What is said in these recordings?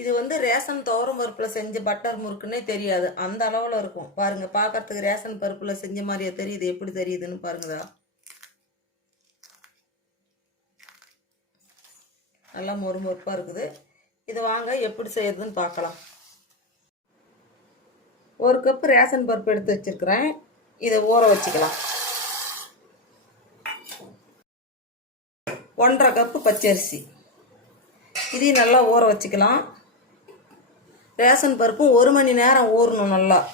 இது வந்து ரேஷன் துவரம் பருப்பில் செஞ்ச பட்டர் முறுக்குன்னே தெரியாது. அந்த அளவில் இருக்கும். பாருங்கள் பார்க்கறதுக்கு ரேஷன் பருப்பில் செஞ்ச மாதிரியே தெரியுது. எப்படி தெரியுதுன்னு பாருங்கதா நல்லா மொறு மொறுப்பாக இருக்குது. இது வாங்க எப்படி செய்யறதுன்னு பார்க்கலாம் ஒரு கப்பு ரேஷன் பருப்பு எடுத்து வச்சிருக்கிறேன். இதை ஊற வச்சுக்கலாம். ஒன்றரை கப்பு பச்சரிசி. இதையும் நல்லா ஊற வச்சுக்கலாம். ரேஷன் பருப்பும் ஒரு மணி நேரம் ஊறணும் நல்லா.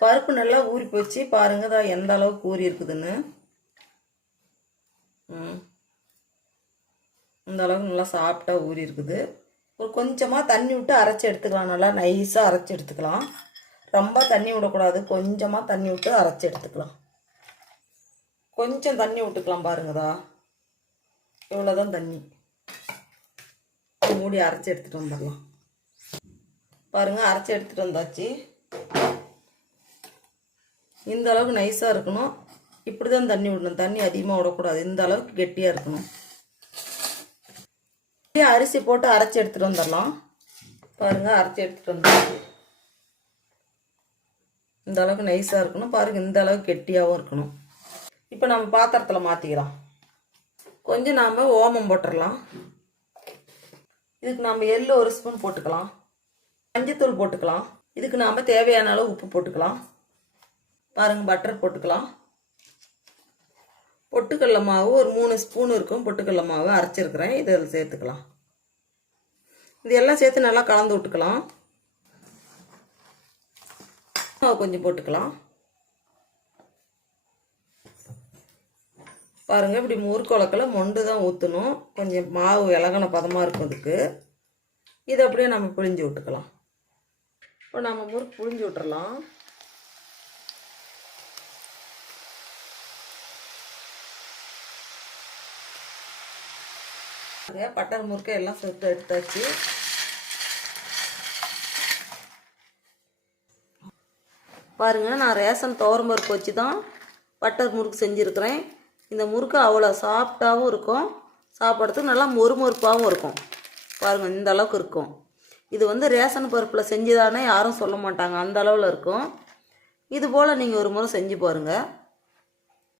பருப்பு நல்லா ஊறி போச்சு. பாருங்க தான் எந்த அளவுக்கு ஊறி இருக்குதுன்னு. ம். இந்த அளவுக்கு நல்லா சாப்பிட்டா ஊறி இருக்குது. ஒரு கொஞ்சமாக தண்ணி விட்டு அரைச்சி எடுத்துக்கலாம். நல்லா நைஸாக அரைச்சி எடுத்துக்கலாம். ரொம்ப தண்ணி விடக்கூடாது. கொஞ்சமாக தண்ணி விட்டு அரைச்சி எடுத்துக்கலாம். கொஞ்சம் தண்ணி விட்டுக்கலாம் பாருங்கதா இவ்வளோதான் தண்ணி. மூடி அரைச்சி எடுத்துகிட்டு வந்துடலாம். பாருங்கள் அரைச்சி எடுத்துகிட்டு வந்தாச்சு. இந்த அளவுக்கு நைஸாக இருக்கணும். இப்படி தான் தண்ணி விடணும். தண்ணி அதிகமாக விடக்கூடாது. இந்த அளவுக்கு கெட்டியாக இருக்கணும். அப்படியே அரிசி போட்டு அரைச்சி எடுத்துகிட்டு வந்துடலாம். பாருங்கள் அரைச்சி எடுத்துகிட்டு வந்துடலாம் இந்த அளவுக்கு நைஸாக இருக்கணும். பாருங்கள் இந்த அளவுக்கு கெட்டியாகவும் இருக்கணும். இப்போ நம்ம பாத்திரத்தில் மாற்றிக்கிறோம் கொஞ்சம் நாம் ஓமம் போட்டுடலாம். இதுக்கு நாம் எள்ளு ஒரு ஸ்பூன் போட்டுக்கலாம். மஞ்சத்தூள் போட்டுக்கலாம். இதுக்கு நாம் தேவையான அளவு உப்பு போட்டுக்கலாம். பாருங்கள் பட்டர் போட்டுக்கலாம். பொட்டுக்கடல மாவு ஒரு மூணு ஸ்பூன் இருக்கும். பொட்டுக்கடல மாவு அரைச்சிருக்கிறேன். இதில் சேர்த்துக்கலாம். இது எல்லாம் சேர்த்து நல்லா கலந்து விட்டுக்கலாம். மாவு கொஞ்சம் போட்டுக்கலாம். பாருங்கள் இப்படி முறுக்குழக்கில் மொண்டு தான் ஊற்றணும் கொஞ்சம் மாவு விலகின பதமாக இருக்கும் அதுக்கு. இதை அப்படியே நம்ம பிழிஞ்சு விட்டுக்கலாம். இப்போ நம்ம முறுக்கு புழிஞ்சு விட்டுறலாம். பட்டர் முறுக்கை எல்லாம் சேர்த்து எடுத்தாச்சு. பாருங்க நான் ரேஷன் துவரம் பருப்பு வச்சு தான் பட்டர் முறுக்கு செஞ்சுருக்கிறேன். இந்த முறுக்கு அவ்வளோ சாஃப்டாகவும் இருக்கும். சாப்பிட்றதுக்கு நல்லா மொறுமொறுப்பாகவும் இருக்கும். பாருங்கள் இந்த அளவுக்கு இருக்கும். இது வந்து ரேஷன் பருப்பில் செஞ்சுதானே யாரும் சொல்ல மாட்டாங்க. அந்த அளவில் இருக்கும். இது போல் நீங்கள் ஒரு முறை செஞ்சு பாருங்கள்